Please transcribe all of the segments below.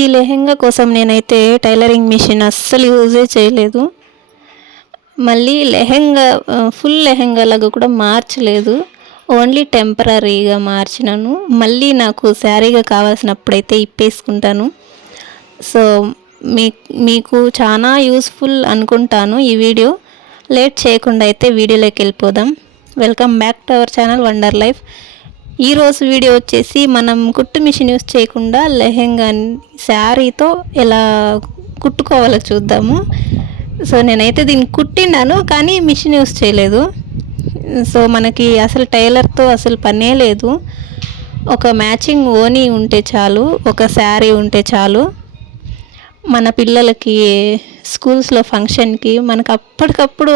ఈ లెహెంగా కోసం నేనైతే టైలరింగ్ మిషన్ అస్సలు యూజే చేయలేదు. మళ్ళీ లెహెంగా ఫుల్ లెహెంగా లాగా కూడా మార్చలేదు. ఓన్లీ టెంపరరీగా మార్చినాను. మళ్ళీ నాకు శారీగా కావాల్సినప్పుడైతే ఇప్పేసుకుంటాను. సో మీకు చాలా యూస్ఫుల్ అనుకుంటాను ఈ వీడియో. లేట్ చేయకుండా అయితే వీడియోలోకి వెళ్ళిపోదాం. Welcome back to our channel wonder life. ఈరోజు వీడియో వచ్చేసి మనం కుట్టు మిషన్ యూస్ చేయకుండా లెహెంగా శారీతో ఎలా కుట్టుకోవాలో చూద్దాము. సో నేనైతే దీన్ని కుట్టినాను, కానీ మిషన్ యూస్ చేయలేదు. సో మనకి అసలు టైలర్తో అసలు పనే లేదు. ఒక మ్యాచింగ్ ఓనీ ఉంటే చాలు, ఒక శారీ ఉంటే చాలు. మన పిల్లలకి స్కూల్స్లో ఫంక్షన్కి మనకు అప్పటికప్పుడు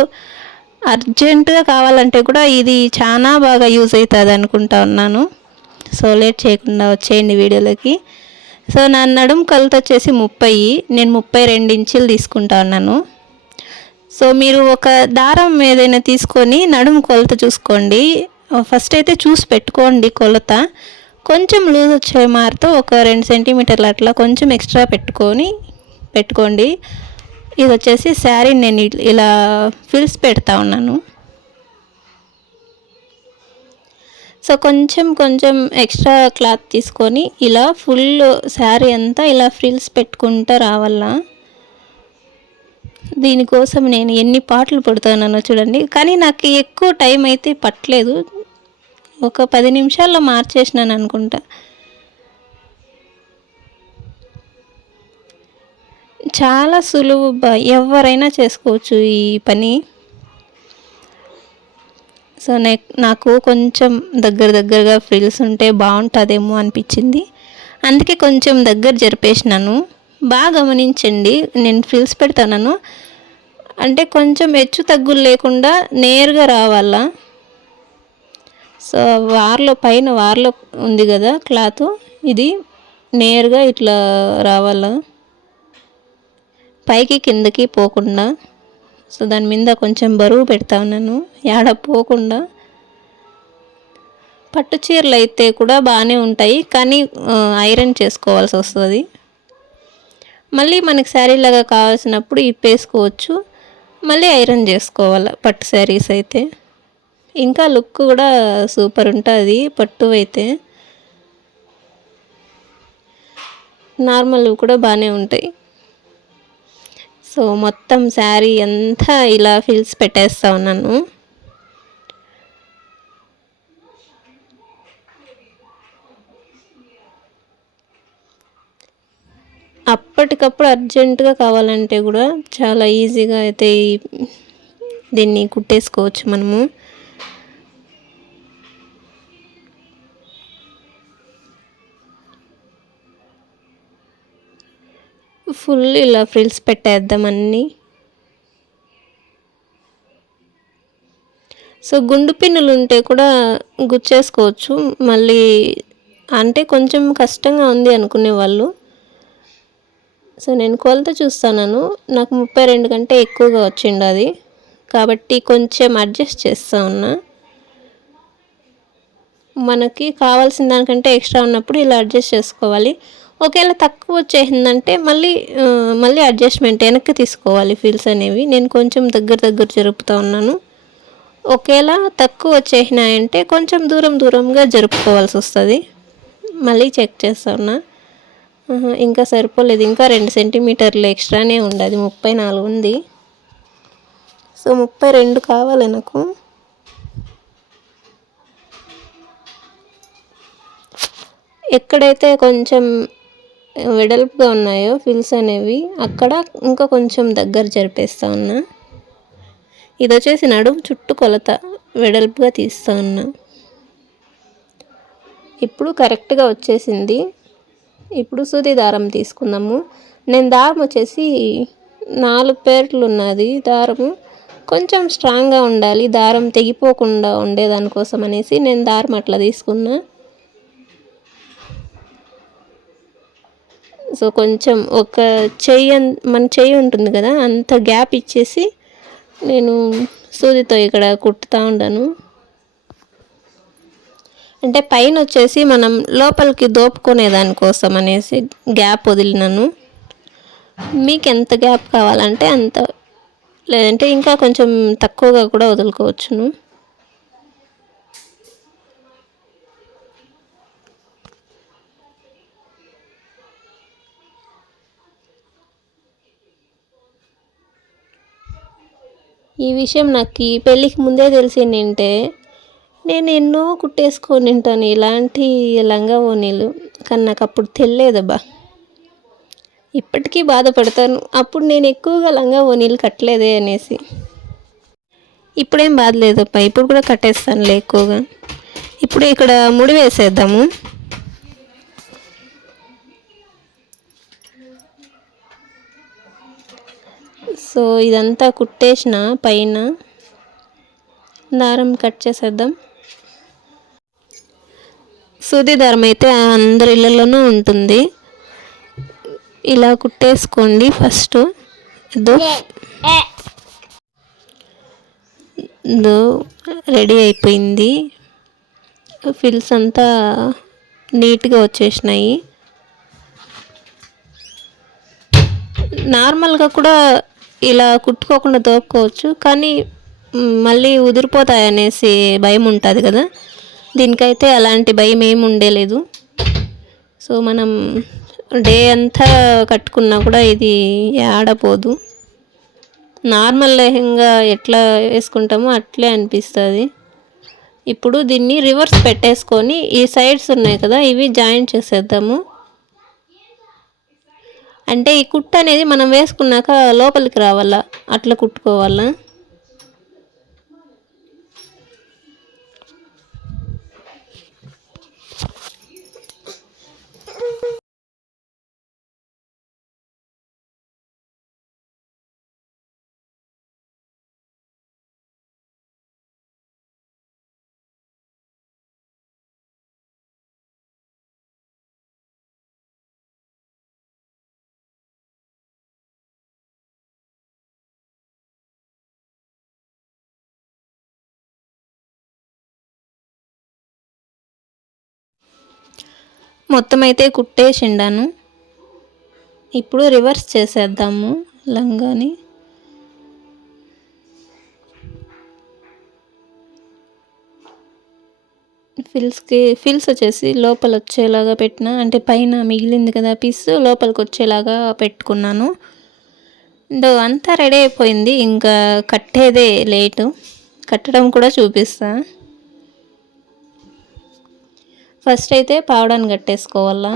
అర్జెంటుగా కావాలంటే కూడా ఇది చాలా బాగా యూజ్ అవుతుంది అనుకుంటా ఉన్నాను. సో లేట్ చేయకుండా వచ్చేయండి వీడియోలోకి. సో నా నడుము కొలత వచ్చేసి 30, నేను 32 ఇంచులు తీసుకుంటా ఉన్నాను. సో మీరు ఒక దారం ఏదైనా తీసుకొని నడుము కొలత చూసుకోండి. ఫస్ట్ అయితే చూసి పెట్టుకోండి కొలత. కొంచెం లూజ్ వచ్చే మారితో ఒక 2 సెంటీమీటర్లు అట్లా కొంచెం ఎక్స్ట్రా పెట్టుకోండి. ఇది వచ్చేసి శారీ నేను ఇలా ఫిల్స్ పెడతా ఉన్నాను. సో కొంచెం ఎక్స్ట్రా క్లాత్ తీసుకొని ఇలా ఫుల్ శారీ అంతా ఇలా ఫ్రిల్స్ పెట్టుకుంటూ రావాలా. దీనికోసం నేను ఎన్ని పాటలు పడుతున్నానో చూడండి. కానీ నాకు ఎక్కువ టైం అయితే పట్టలేదు, ఒక 10 నిమిషాల్లో మార్చేసినాను అనుకుంటా. చాలా సులువు, ఎవరైనా చేసుకోవచ్చు ఈ పని. సో నాకు కొంచెం దగ్గరగా ఫ్రిల్స్ ఉంటే బాగుంటుందేమో అనిపించింది, అందుకే కొంచెం దగ్గర జరిపేసినాను. బాగా గమనించండి, నేను ఫ్రిల్స్ పెడతాను అంటే కొంచెం హెచ్చు తగ్గులు లేకుండా నేరుగా రావాలా. సో పైన వార్లో ఉంది కదా క్లాత్, ఇది నేరుగా ఇట్లా రావాలా, పైకి కిందకి పోకుండా. సో దాని మీద కొంచెం బరువు పెడతా ఉన్నాను, యాడ పోకుండా. పట్టు చీరలు అయితే కూడా బాగానే ఉంటాయి, కానీ ఐరన్ చేసుకోవాల్సి వస్తుంది. మళ్ళీ మనకి శారీలాగా కావాల్సినప్పుడు ఇప్పేసుకోవచ్చు, మళ్ళీ ఐరన్ చేసుకోవాలి. పట్టు శారీస్ అయితే ఇంకా లుక్ కూడా సూపర్ ఉంటుంది. పట్టు అయితే నార్మల్ కూడా బాగానే ఉంటాయి. సో మొత్తం శారీ అంతా ఇలా ఫిల్స్ పెట్టేస్తా ఉన్నాను. అప్పటికప్పుడు అర్జెంటుగా కావాలంటే కూడా చాలా ఈజీగా అయితే దీన్ని కుట్టేసుకోవచ్చు మనము. ఫుల్ ఇలా ఫ్రిల్స్ పెట్టేద్దాం అన్నీ. సో గుండు పిన్నులు ఉంటే కూడా గుచ్చేసుకోవచ్చు మళ్ళీ, అంటే కొంచెం కష్టంగా ఉంది అనుకునే వాళ్ళు. సో నేను కొలత చూస్తాను, నాకు 32 కంటే ఎక్కువగా వచ్చింది అది, కాబట్టి కొంచెం అడ్జస్ట్ చేస్తూ ఉన్నా. మనకి కావాల్సిన దానికంటే ఎక్స్ట్రా ఉన్నప్పుడు ఇలా అడ్జస్ట్ చేసుకోవాలి. ఒకవేళ తక్కువ వచ్చేసిందంటే మళ్ళీ అడ్జస్ట్మెంట్ వెనక్కి తీసుకోవాలి ఫీల్స్ అనేవి. నేను కొంచెం దగ్గర జరుపుతూ ఉన్నాను. ఒకవేళ తక్కువ వచ్చేసినాయంటే కొంచెం దూరంగా జరుపుకోవాల్సి వస్తుంది. మళ్ళీ చెక్ చేస్తా ఉన్నా, ఇంకా సరిపోలేదు, ఇంకా 2 సెంటీమీటర్లు ఎక్స్ట్రానే ఉండదు, 34 ఉంది. సో 32 కావాలి నాకు. ఎక్కడైతే కొంచెం వెడల్పుగా ఉన్నాయో ఫిల్స్ అనేవి అక్కడ ఇంకా కొంచెం దగ్గర జరిపేస్తా ఉన్నా. ఇది వచ్చేసి నడుము చుట్టూ కొలత వెడల్పుగా తీస్తా ఉన్నా. ఇప్పుడు కరెక్ట్గా వచ్చేసింది. ఇప్పుడు సూది దారం తీసుకుందాము. నేను దారం వచ్చేసి 4 పేర్లు ఉన్నది. దారము కొంచెం స్ట్రాంగ్గా ఉండాలి, దారం తెగిపోకుండా ఉండేదానికోసం అనేసి నేను దారం అట్లా తీసుకున్నా. సో కొంచెం ఒక మన చెయ్యి ఉంటుంది కదా, అంత గ్యాప్ ఇచ్చేసి నేను సూదితో ఇక్కడ కుట్టుతూ ఉంటాను. అంటే పైన వచ్చేసి మనం లోపలికి దోపుకునే దానికోసం అనేసి గ్యాప్ వదిలినాను. మీకు ఎంత గ్యాప్ కావాలంటే అంత, లేదంటే ఇంకా కొంచెం తక్కువగా కూడా వదులుకోవచ్చును. ఈ విషయం నాకు ఈ పెళ్ళికి ముందే తెలిసిందంటే నేను ఎన్నో కుట్టేసుకొని ఉంటాను ఇలాంటి లంగా ఓణీలు, కానీ నాకు అప్పుడు తెలియదబ్బా. ఇప్పటికీ బాధపడతాను అప్పుడు నేను ఎక్కువగా లంగా ఓణీలు కట్టలేదే అనేసి. ఇప్పుడేం బాధలేదబ్బా, ఇప్పుడు కూడా కట్టేస్తానులే ఎక్కువగా. ఇప్పుడు ఇక్కడ ముడి వేసేద్దాము. సో ఇదంతా కుట్టేసిన పైన దారం కట్ చేసేద్దాం. సూది దారం అయితే అందరి ఇళ్ళల్లోనూ ఉంటుంది. ఇలా కుట్టేసుకోండి ఫస్ట్. ఇదో రెడీ అయిపోయింది. ఫిల్స్ అంతా నీట్గా వచ్చేసినాయి. నార్మల్గా కూడా ఇలా కుట్టుకోకుండా తోపుకోవచ్చు, కానీ మళ్ళీ ఉదిరిపోతాయి అనేసి భయం ఉంటుంది కదా. దీనికైతే అలాంటి భయం ఏమి ఉండలేదు. సో మనం డే అంతా కట్టుకున్నా కూడా ఇది ఆడపోదు. నార్మల్ లెహంగా ఎట్లా వేసుకుంటామో అట్లే అనిపిస్తుంది. ఇప్పుడు దీన్ని రివర్స్ పెట్టేసుకొని ఈ సైడ్స్ ఉన్నాయి కదా, ఇవి జాయింట్ చేసేద్దాము. అంటే ఈ కుట్టు అనేది మనం వేసుకున్నాక లోపలికి రావాలా, అట్లా కుట్టుకోవాలా. మొత్తం అయితే కుట్టేసిండాను. ఇప్పుడు రివర్స్ చేసేద్దాము లంగాని. ఫిల్స్ వచ్చేసి లోపల వచ్చేలాగా పెట్టిన, అంటే పైన మిగిలింది కదా పీస్ లోపలికి వచ్చేలాగా పెట్టుకున్నాను. అంతా రెడీ అయిపోయింది, ఇంకా కట్టేదే లేటు. కట్టడం కూడా చూపిస్తా. ఫస్ట్ అయితే పావడాన్ని కట్టేసుకోవాలా.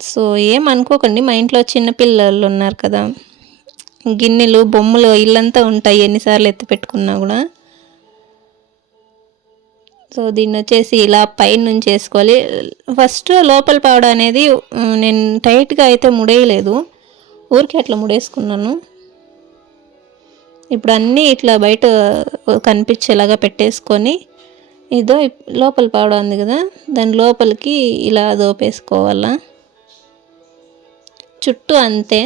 సో ఏమనుకోకండి, మా ఇంట్లో చిన్నపిల్లలు ఉన్నారు కదా, గిన్నెలు బొమ్మలు ఇల్లంతా ఉంటాయి ఎన్నిసార్లు ఎత్తి పెట్టుకున్నా కూడా. సో దీన్ని వచ్చేసి ఇలా పైన నుంచి వేసుకోవాలి. ఫస్ట్ లోపల పావడ అనేది నేను టైట్గా అయితే ముడేయలేదు, ఊరికే అట్లా ముడేసుకున్నాను. ఇప్పుడు అన్నీ ఇట్లా బయట కనిపించేలాగా పెట్టేసుకొని, ఇదో లోపల పావడ ఉంది కదా, దాని లోపలికి ఇలా దోపేసుకోవాలా చుట్టూ అంతే.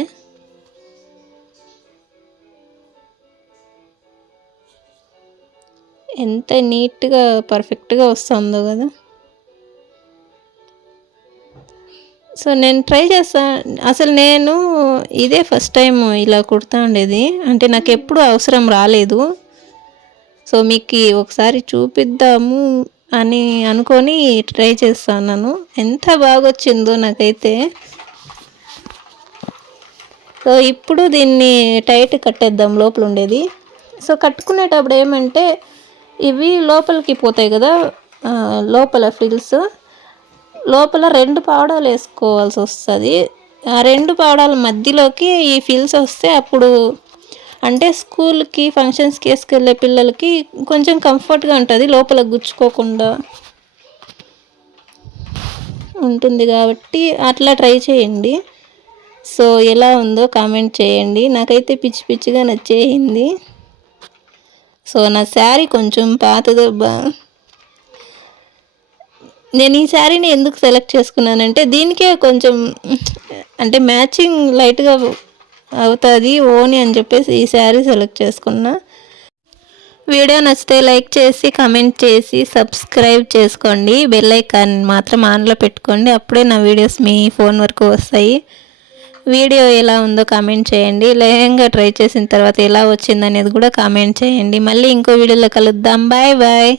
ఎంత నీట్గా పర్ఫెక్ట్గా వస్తుందో కదా. సో నేను ట్రై చేస్తాను. అసలు నేను ఇదే ఫస్ట్ టైం ఇలా కుడతా ఉండేది, అంటే నాకు ఎప్పుడు అవసరం రాలేదు. సో మీకు ఒకసారి చూపిద్దాము అని అనుకొని ట్రై చేస్తాను. ఎంత బాగా వచ్చిందో నాకైతే. సో ఇప్పుడు దీన్ని టైట్ కట్టేద్దాం లోపల ఉండేది. సో కట్టుకునేటప్పుడు ఏమంటే ఇవి లోపలికి పోతాయి కదా, లోపల ఫ్రిల్స్ లోపల 2 పావడాలు వేసుకోవాల్సి వస్తుంది. ఆ 2 పావడాల మధ్యలోకి ఈ ఫిల్స్ వస్తే అప్పుడు అంటే స్కూల్కి ఫంక్షన్స్కి వేసుకెళ్ళే పిల్లలకి కొంచెం కంఫర్ట్గా ఉంటుంది, లోపల గుచ్చుకోకుండా ఉంటుంది కాబట్టి అట్లా ట్రై చేయండి. సో ఎలా ఉందో కామెంట్ చేయండి. నాకైతే పిచ్చి పిచ్చిగా నచ్చేయింది. సో నా శారీ కొంచెం పాతదబ్బా. నేను ఈ శారీని ఎందుకు సెలెక్ట్ చేసుకున్నానంటే దీనికే కొంచెం అంటే మ్యాచింగ్ లైట్గా అవుతుంది ఓని అని చెప్పేసి ఈ శారీ సెలెక్ట్ చేసుకున్నా. వీడియో నచ్చితే లైక్ చేసి కమెంట్ చేసి సబ్స్క్రైబ్ చేసుకోండి. బెల్ ఐకాన్ మాత్రం ఆన్లో పెట్టుకోండి. అప్పుడే నా వీడియోస్ మీ ఫోన్ వరకు వస్తాయి. వీడియో ఎలా ఉందో కామెంట్ చేయండి. లెహంగా ట్రై చేసిన తర్వాత ఎలా వచ్చిందనేది కూడా కామెంట్ చేయండి. మళ్ళీ ఇంకో వీడియోలో కలుద్దాం. Bye bye.